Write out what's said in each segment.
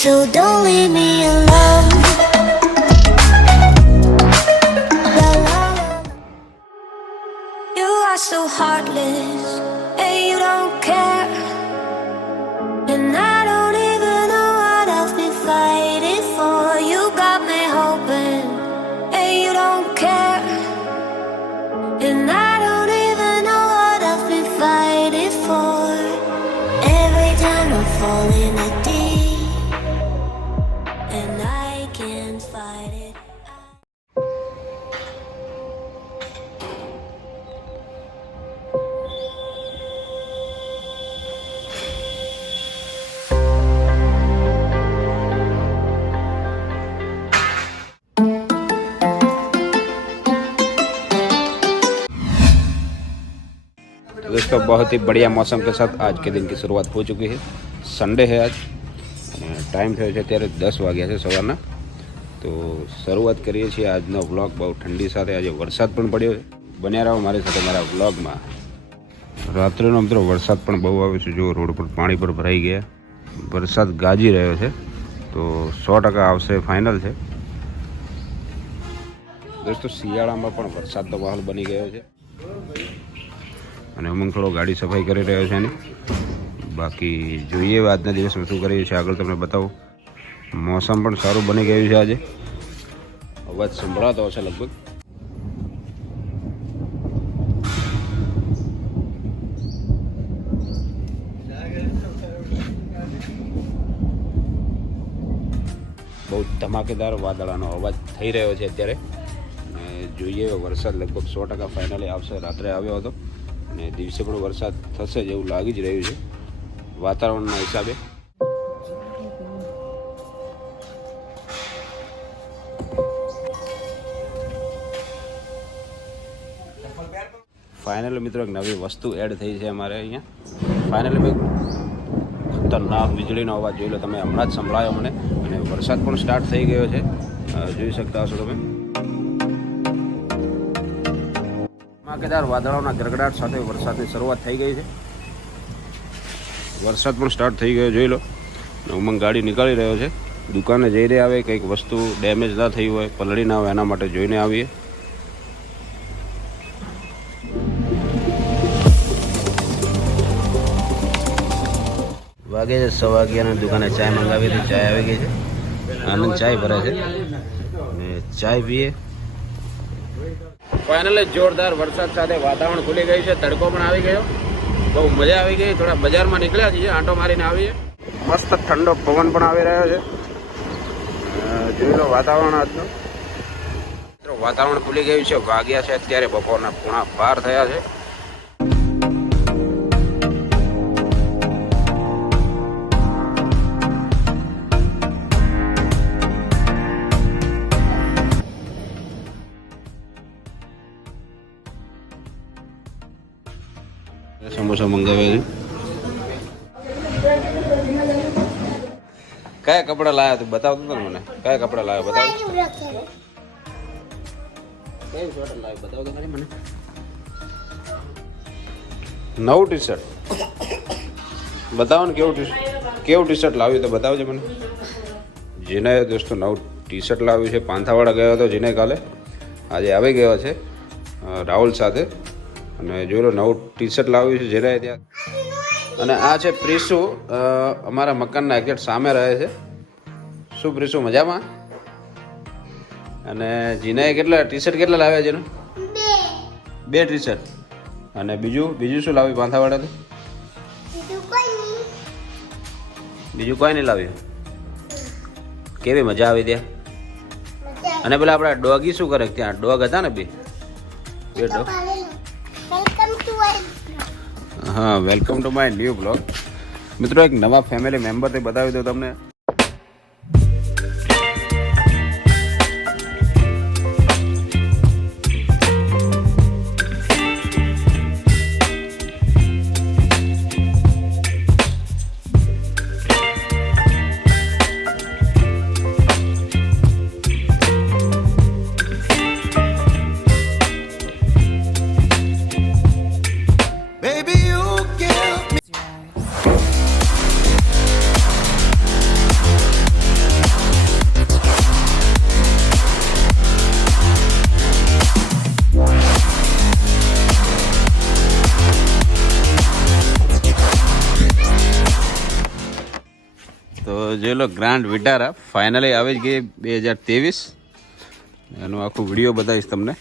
so don't leave me alone. La, la, la. You are so heartless, and you don't care. And I don't even know what I've been fighting for. You got me hoping, and you don't care. And I don't even know what I've been fighting for. Every time I fall in a deep, and I can't fight it. दोस्तों बहुत ही बढ़िया मौसम के साथ आज के दिन की शुरुआत हो चुकी है। संडे है आज, टाइम થયો છે અત્યારે 10 વાગ્યા છે સવારના। તો શરૂઆત કરીએ છીએ આજનો વ્લોગ બહુ ઠંડી સાથે। આજે વરસાદ પણ પડ્યો છે। બન્યા રહો મારી સાથે મારા વ્લોગમાં। રાત્રેનો મિત્રો વરસાદ પણ બહુ આવ્યો છે। જો રોડ પર પાણી પર ભરાઈ ગયા, વરસાદ ગાજી રહ્યો છે, તો 100% આવશે ફાઇનલ છે। દોસ્તો શિયાળામાં પણ વરસાદનો માહોલ બની ગયો છે અને ઉમંગ થોડો ગાડી સફાઈ કરી રહ્યો છે એની। બાકી જોઈએ આજના દિવસમાં શું કરીએ છીએ આગળ તમને બતાવું। મોસમ પણ સારું બની ગયું છે આજે। અવાજ સંભળાતો હશે લગભગ। બહુ ધમાકેદાર વાદળાનો અવાજ થઈ રહ્યો છે અત્યારે। અને જોઈએ વરસાદ લગભગ 100% ફાઇનલી આવશે। રાત્રે આવ્યો હતો અને દિવસે પણ વરસાદ થશે જેવું લાગી જ રહ્યું છે વાતાવરણના હિસાબે। ફાઇનલી મિત્રો એક નવી વસ્તુ એડ થઈ છે અમારે અહીંયા। ફાઇનલી મેં ખતરનાક વીજળીનો અવાજ જોઈ લો તમે, હમણાં જ સંભળાયો મને। અને વરસાદ પણ સ્ટાર્ટ થઈ ગયો છે, જોઈ શકતા હશો તમે। ધમાકેદાર વાદળોના ગરગડાટ સાથે વરસાદની શરૂઆત થઈ ગઈ છે। વરસાદ પણ સ્ટાર્ટ થઈ ગયો જોઈ લો। ઉમંગ ગાડી નીકળી રહ્યો છે, દુકાને જઈને આવે, કંઈક વસ્તુ ડેમેજ ના થઈ હોય, પલળી ના હોય, એના માટે જોઈને આવીએ। વાગે છે 6 વાગ્યાના, દુકાને ચાય મંગાવી હતી, ચાય આવી ગઈ છે। આનંદ ચાય ભરે છે અને ચાય પીએ। ફાઇનલી જોરદાર વરસાદ સાથે વાતાવરણ ખુલી ગયું છે, તડકો પણ આવી ગયો, બહુ મજા આવી ગઈ। થોડા બજારમાં નીકળ્યા છીએ, આંટો મારીને આવીએ। મસ્ત ઠંડો પવન પણ આવી રહ્યો છે, જોઈ લો વાતાવરણ આજનું। વાતાવરણ ખુલી ગયું છે, વાગ્યા છે અત્યારે બપોરના 12:30 થયા છે। સમોસા મંગાવ્યા છે। કયા કપડા લાયા તું બતાવતો હતો ને મને? કયા કપડા લાવ્યા બતાવ? કઈ સ્વેટર લાવ્યો બતાવતો ખરી મને? નવું ટી શર્ટ બતાવો ને, કેવું ટી શર્ટ લાવ્યું તો બતાવજો મને। જેને દોસ્તો નવું ટી શર્ટ લાવ્યું છે, પાંથાવાડા ગયો હતો જેને કાલે, આજે આવી ગયો છે રાહુલ સાથે। અને જોઈ લો નવું ટી શર્ટ લાવ્યું છે જેને ત્યાં। અને આ છે પ્રીસુ, અમારા મકાનના એક્ઝેક્ટ સામે રહે છે। શું પ્રીસુ મજામાં? અને જીનાએ કેટલા ટી શર્ટ કેટલા લાવ્યા છે? 2 ટી શર્ટ। અને બીજું શું લાવ્યું પાંથાવાડાથી? બીજું કોઈ નહીં લાવ્યું? કેવી મજા આવી ત્યાં? અને પેલા આપણા ડોગી શું કરે ત્યાં? ડોગ હતા ને બે ડોગ? હા, welcome to my new blog. મિત્રો એક નવા ફેમિલી મેમ્બરથી બતાવી દઉં તમને। તો જોઈ લો ગ્રાન્ડ વિટારા ફાઇનલી આવી જ ગઈ 2023. એનો આખું વિડીયો બતાવીશ તમને.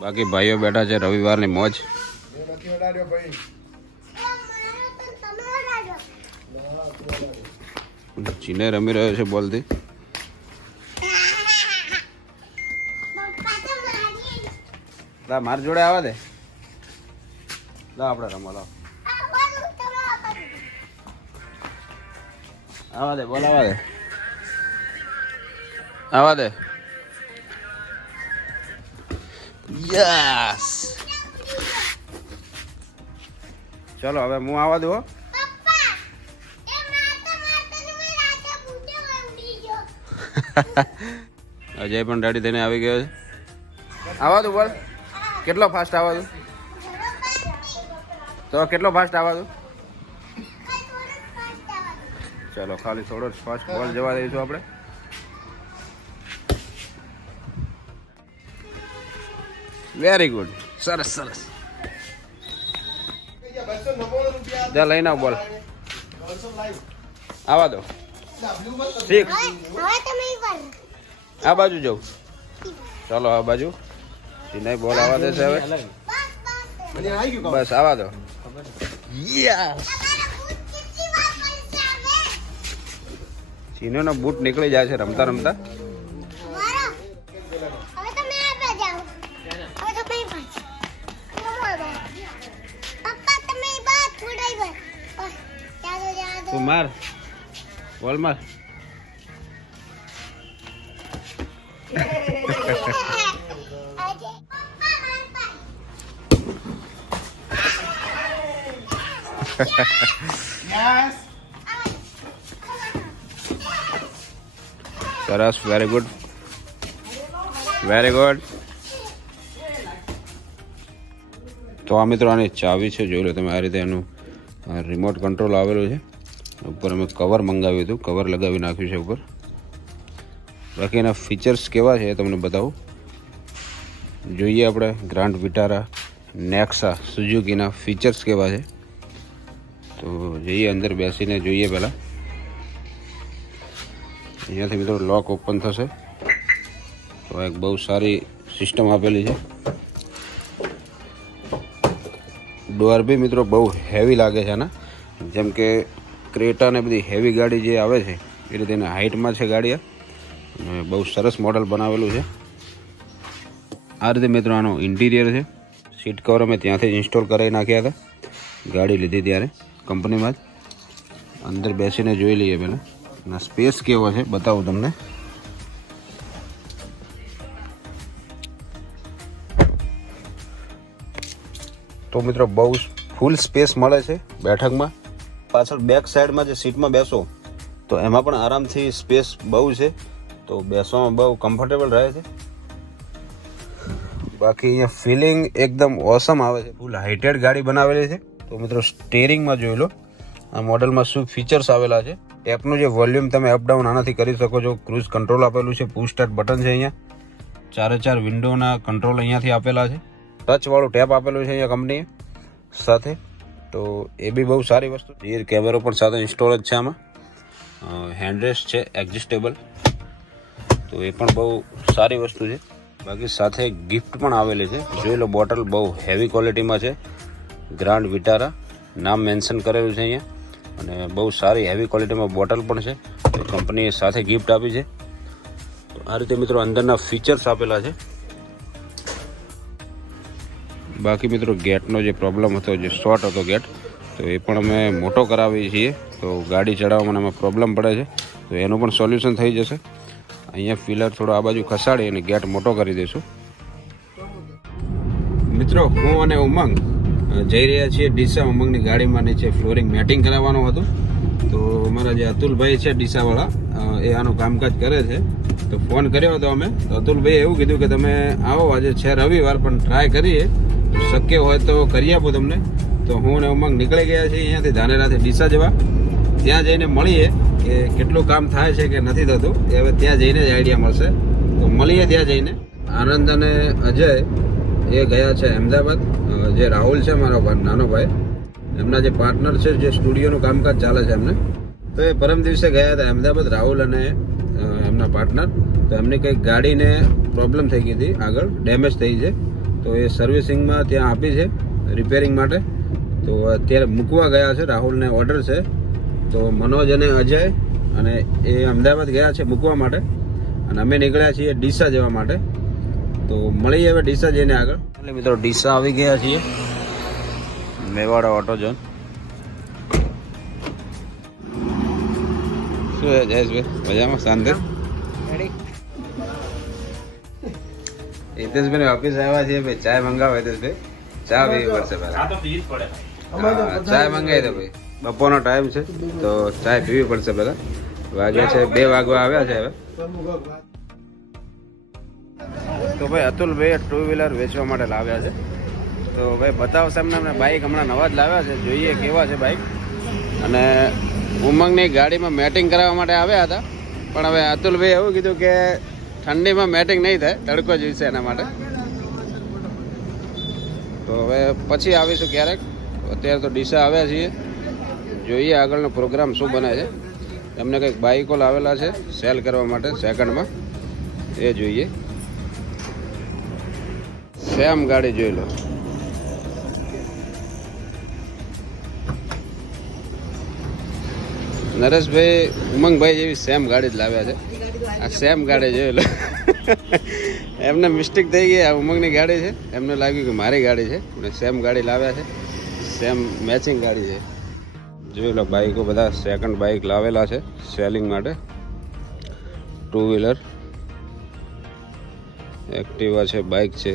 બાકી ભાઈઓ બેઠા છે રવિવારની મોજ. ચીને રમી રહ્યો છે બોલથી. લા માર જોડે આવવા દે. લા આપણે રમવા લાવ. આવા દે બોલ આવા દે. આવા દે. યસ. ચલો હવે હું આવા દઉં. અજય પણ રેડી થઈને આવી ગયો છે. આવા દઉં બોલ. કેટલો ફાસ્ટ આવા દઉં? તો કેટલો ફાસ્ટ આવા દઉં? ચલો ખાલી થોડો જ ફાસ્ટ બોલ જવા દઈશું આપણે. Very good. સરસ સરસ. જા લઈને આવ બોલ. આવા દો. ઠીક. આ બાજુ જાઉં. ચાલો આ બાજુ. નહીં બોલ આવવા દેશે હવે. બસ આવા દો. ચીનોનો બૂટ નીકળી જાય છે રમતા રમતા. તું માર બોલ માર. સરસ. Very good. Very good. તો આ મિત્રો આની ચાવી છે, જોઈ લો તમે. આ રીતે એનું રિમોટ કંટ્રોલ આવેલું છે. ઉપર અમે કવર મંગાવ્યું હતું, કવર લગાવી નાખ્યું છે ઉપર. બાકી એના ફીચર્સ કેવા છે એ તમને બતાવું. જોઈએ આપણે ગ્રાન્ડ વિટારા નેક્સા સુઝુકીના ફીચર્સ કેવા છે. તો જઈએ અંદર બેસીને જોઈએ પહેલાં. અહીંયાથી મિત્રો લોક ઓપન થશે. તો એક બહુ સારી સિસ્ટમ આપેલી છે. ડોર બી મિત્રો બહુ હેવી લાગે છે આના. જેમ કે ક્રેટા ને બધી હેવી ગાડી જે આવે છે એ રીતે એના હાઇટમાં છે ગાડી. અને બહુ સરસ મોડલ બનાવેલું છે. આ રીતે મિત્રો આનો ઇન્ટિરિયર છે. સીટ કવર અમે ત્યાંથી જ ઇન્સ્ટોલ કરાવી નાખ્યા હતા ગાડી લીધી ત્યારે કંપનીમાં જ. અંદર બેસીને જોઈ લઈએ પહેલાં. અને સ્પેસ કેવો છે બતાવું તમને. તો મિત્રો બહુ ફૂલ સ્પેસ મળે છે બેઠકમાં. પાછળ બેક સાઈડમાં જે સીટમાં બેસો તો એમાં પણ આરામથી સ્પેસ બહુ છે. તો બેસવામાં બહુ કમ્ફર્ટેબલ રહે છે. બાકી અહીંયા ફિલિંગ એકદમ ઓસમ આવે છે. ફૂલ હાઇટેડ ગાડી બનાવેલી છે. તો મિત્રો સ્ટેરિંગમાં જોઈ લો આ મોડલમાં શું ફીચર્સ આવેલા છે. ટેપનું જે વોલ્યુમ તમે અપડાઉન આનાથી કરી શકો છો. ક્રૂઝ કંટ્રોલ આપેલું છે. પુશ સ્ટાર્ટ બટન છે. અહીંયા 4 વિન્ડોના કંટ્રોલ અહીંયાથી આપેલા છે. ટચવાળું ટેપ આપેલું છે અહીંયા કંપનીએ સાથે. તો એ બી બહુ સારી વસ્તુ. રિયર કેમેરો પણ સાથે ઇન્સ્ટોલ જ છે આમાં. હેન્ડરેસ્ટ છે એડજસ્ટેબલ. તો એ પણ બહુ સારી વસ્તુ છે. બાકી સાથે ગિફ્ટ પણ આવેલી છે. જોઈ લો બોટલ બહુ હેવી ક્વોલિટીમાં છે. ગ્રાન્ડ વિટારા નામ મેન્શન કરેલું છે અહીંયા. અને બહુ સારી હેવી ક્વોલિટીમાં બોટલ પણ છે. તો કંપનીએ સાથે ગિફ્ટ આપી છે. તો આ રીતે મિત્રો અંદરના ફીચર્સ આપેલા છે. બાકી મિત્રો ગેટનો જે પ્રોબ્લેમ હતો, જે શોર્ટ હતો ગેટ, તો એ પણ અમે મોટો કરાવીએ છીએ. તો ગાડી ચડાવવામાં એમાં પ્રોબ્લેમ પડે છે. તો એનું પણ સોલ્યુશન થઈ જશે. અહીંયા ફિલર થોડો આ બાજુ ખસાડી અને ગેટ મોટો કરી દઈશું. મિત્રો હું અને ઉમંગ જઈ રહ્યા છીએ ડીસા. ઉમંગની ગાડીમાં નીચે ફ્લોરિંગ મેટિંગ કરાવવાનું હતું. તો અમારા જે અતુલભાઈ છે ડીસાવાળા, એ આનું કામકાજ કરે છે. તો ફોન કર્યો હતો અમે. તો અતુલભાઈએ એવું કીધું કે તમે આવો, આજે છે રવિવાર પણ ટ્રાય કરીએ, શક્ય હોય તો કરી આપો તમને. તો હું અને ઉમંગ નીકળી ગયા છીએ અહીંયાથી ધાનેરાથી ડીસા જવા. ત્યાં જઈને મળીએ કે કેટલું કામ થાય છે કે નથી થતું. એ હવે ત્યાં જઈને જ આઈડિયા મળશે. તો મળીએ ત્યાં જઈને. આનંદ અને અજય એ ગયા છે અમદાવાદ. જે રાહુલ છે મારો નાનો ભાઈ, એમના જે પાર્ટનર છે, જે સ્ટુડિયોનું કામકાજ ચાલે છે એમને, તો એ પરમ દિવસે ગયા હતા અમદાવાદ, રાહુલ અને એમના પાર્ટનર. તો એમની કંઈક ગાડીને પ્રોબ્લેમ થઈ ગઈ હતી, આગળ ડેમેજ થઈ છે. તો એ સર્વિસિંગમાં ત્યાં આપી છે રિપેરિંગ માટે. તો અત્યારે મૂકવા ગયા છે, રાહુલને ઓર્ડર છે. તો મનોજ અને અજય અને એ અમદાવાદ ગયા છે મૂકવા માટે, અને અમે નીકળ્યા છીએ ડીસા જવા માટે. તો મળીએ હવે ડીસા જઈને આગળ. એટલે મિત્રો ડીસા આવી ગયા છીએ, મેવાડા ઓટો ઝોન. શું છે જયેશભાઈ, મજામાં? શાંતિ? હિતેશભાઈ ઓફિસ આવ્યા છીએ ભાઈ, ચાય મંગાવો હિતેશભાઈ, ચા પીવી પડશે પહેલા. ચાય મંગાવી દો ભાઈ, બપોરનો ટાઈમ છે તો ચાય પીવી પડશે પહેલા. વાગ્યા છે 2 વાગવા આવ્યા છે હવે. તો ભાઈ અતુલભાઈ 2 વ્હીલર વેચવા માટે લાવ્યા છે. તો ભાઈ બતાવશે એમને બાઇક હમણાં નવા જ લાવ્યા છે, જોઈએ કેવા છે બાઇક. અને ઉમંગની ગાડીમાં મેટિંગ કરાવવા માટે આવ્યા હતા, પણ હવે અતુલભાઈ એવું કીધું કે ઠંડીમાં મેટિંગ નહીં થાય, તડકો જોઈશે એના માટે. તો હવે પછી આવીશું ક્યારેક. અત્યારે તો ડીસા આવ્યા છીએ, જોઈએ આગળનો પ્રોગ્રામ શું બને છે. એમને કંઈક બાઇકો લાવેલા છે સેલ કરવા માટે સેકન્ડમાં, એ જોઈએ. સેમ ગાડી જોઈ લો. નરેશભાઈ ઉમંગભાઈ જેવી સેમ ગાડી જ લાવ્યા છે. આ સેમ ગાડી જોઈ લો. એમને મિસ્ટેક થઈ ગઈ, આ ઉમંગની ગાડી છે, એમને લાગ્યું કે મારી ગાડી છે, અને સેમ ગાડી લાવ્યા છે, સેમ મેચિંગ ગાડી છે. જોઈ લો બાઇકો બધા સેકન્ડ બાઇક લાવેલા છે સેલિંગ માટે. 2 વ્હીલર એક્ટિવા છે, બાઇક છે.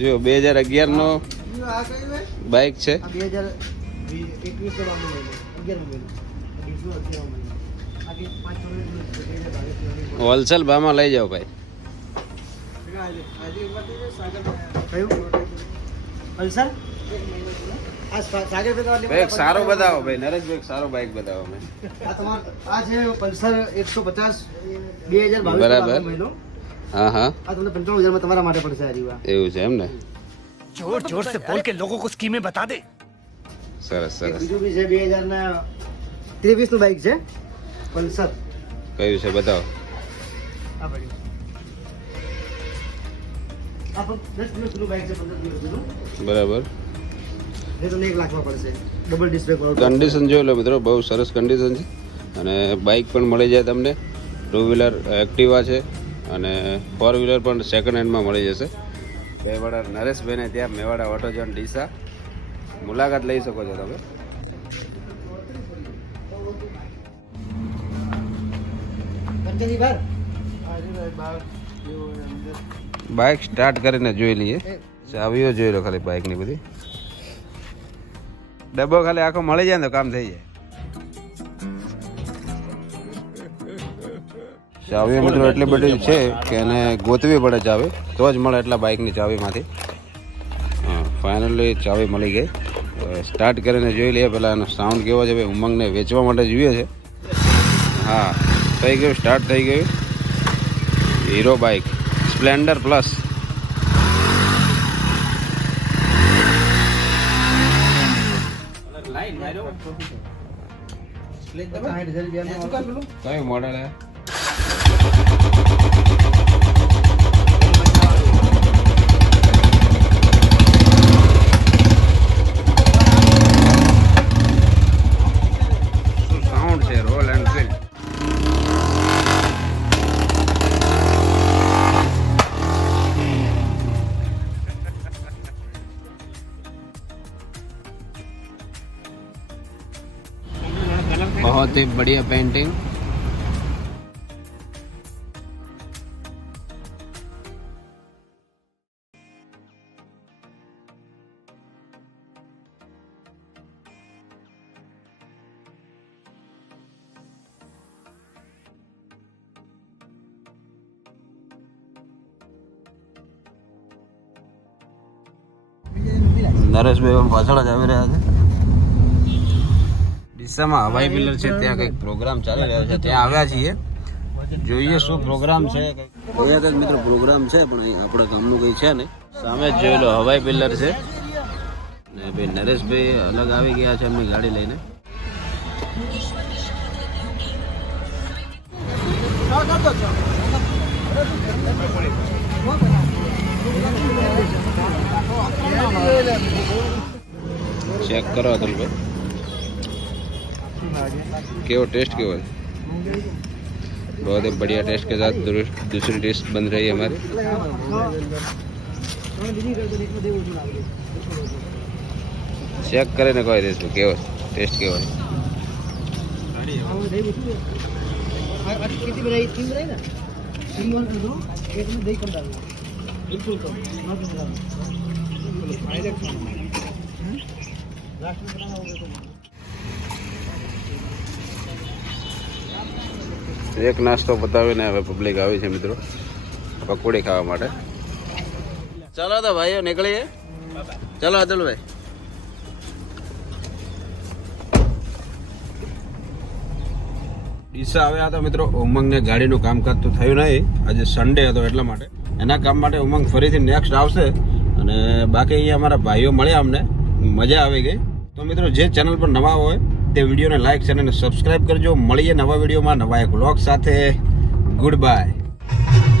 જો 2011 નો બાઇક છે. હોલસેલ ભાવમાં લઈ જાઓ ભાઈ. એક સારો બતાવો ભાઈ, નરેશભાઈ એક સારો બાઇક બતાવો. આ છે પલ્સર 150 2022 બરાબર. હા હા, આ તમને 95,000 માં તમારા માટે પડશે. એવું છે એમ ને? जोर जोर से बोल के लोगों को स्कीमें बता दे. સરસ સરસ. બીજું બી છે 2023 નું બાઇક છે પલ્સર. કયું છે બતાવો. આ પડ્યું. આ પણ 10 દિવસ નું બાઇક છે, 15 દિવસ નું. બરાબર. એ તમને 1 લાખમાં પડશે. ડબલ ડિસ્ક બ્રેક વાળું. કન્ડિશન જોઈ લો મિત્રો, બહુ સરસ કન્ડિશન છે. અને બાઇક પણ મળી જાય તમને. 2 વ્હીલર એક્ટિવા છે, અને 4 વ્હીલર પણ સેકન્ડ હેન્ડમાં મળી જશે. મેવાડા નરેશભાઈને ત્યાં મેવાડા ઓટો ઝોન ડીસા મુલાકાત લઈ શકો છો તમે. પંચની બાર બાઇક સ્ટાર્ટ કરીને જોઈ લઈએ. ચાવીઓ જોઈ લો ખાલી બાઇકની બધી. ડબ્બો ખાલી આખો મળી જાય ને તો કામ થઈ જાય. ચાવીઓ મિત્રો એટલી બધી છે કે એને ગોતવી પડે ચાવી, તો જ મળે એટલા બાઇકની ચાવીમાંથી. હા, ફાઇનલી ચાવી મળી ગઈ. સ્ટાર્ટ કરીને જોઈ લઈએ પહેલાં એનો સાઉન્ડ કેવો છે. ભાઈ ઉમંગને વેચવા માટે જોઈએ છે. હા, થઈ ગયું, સ્ટાર્ટ થઈ ગયું. Hero bike Splendor plus. કયું મોડલ હે? बहुत ही बढ़िया पेंटिंग. નરેશભાઈ પાછળ જ આવી રહ્યા છે. ડીસામાં હવાઈ બિલ્ડર છે ત્યાં કંઈક પ્રોગ્રામ ચાલી રહ્યો છે ત્યાં આવ્યા છીએ જોઈએ શું પ્રોગ્રામ છે અહીંયા કંઈક મિત્રો પ્રોગ્રામ છે પણ અહીં આપણા ગામનું કંઈ છે ને સામે જ જોઈ લો હવાઈ બિલ્ડર છે ને ભાઈ નરેશભાઈ અલગ આવી ગયા છે એમની ગાડી લઈને चेक करो अतुल भाई केवो टेस्ट केवो है बहुत ही बढ़िया टेस्ट के साथ दूसरी डिश बन रही है हमारी चेक करे ना कोई रेस केवो टेस्ट केवो है कितनी बनाई 3 बनाई ना 3 वन कर दो एक में दही कम डालना बिल्कुल कम ना कम डालना एक नास्तो बतावीने હવે પબ્લિક આવી છે મિત્રો પકોડી ખાવા માટે ચાલો તો ભાઈઓ નીકળીએ ચાલો અતુલભાઈ ડીસા આવ્યા હતા મિત્રો ઉમંગને ગાડીનું કામકાજ તો થયું નહીં આજે સન્ડે હતો એટલા માટે એના કામ માટે ઉમંગ ફરીથી નેક્સ્ટ આવશે અને બાકી અહીંયા અમારા ભાઈઓ મળ્યા અમને મજા આવી ગઈ તો મિત્રો જે ચેનલ પર નવા હોય તે વિડીયોને લાઈક છે અને સબસ્ક્રાઇબ કરજો મળીએ નવા વિડીયોમાં નવા એક વ્લોગ સાથે ગુડ બાય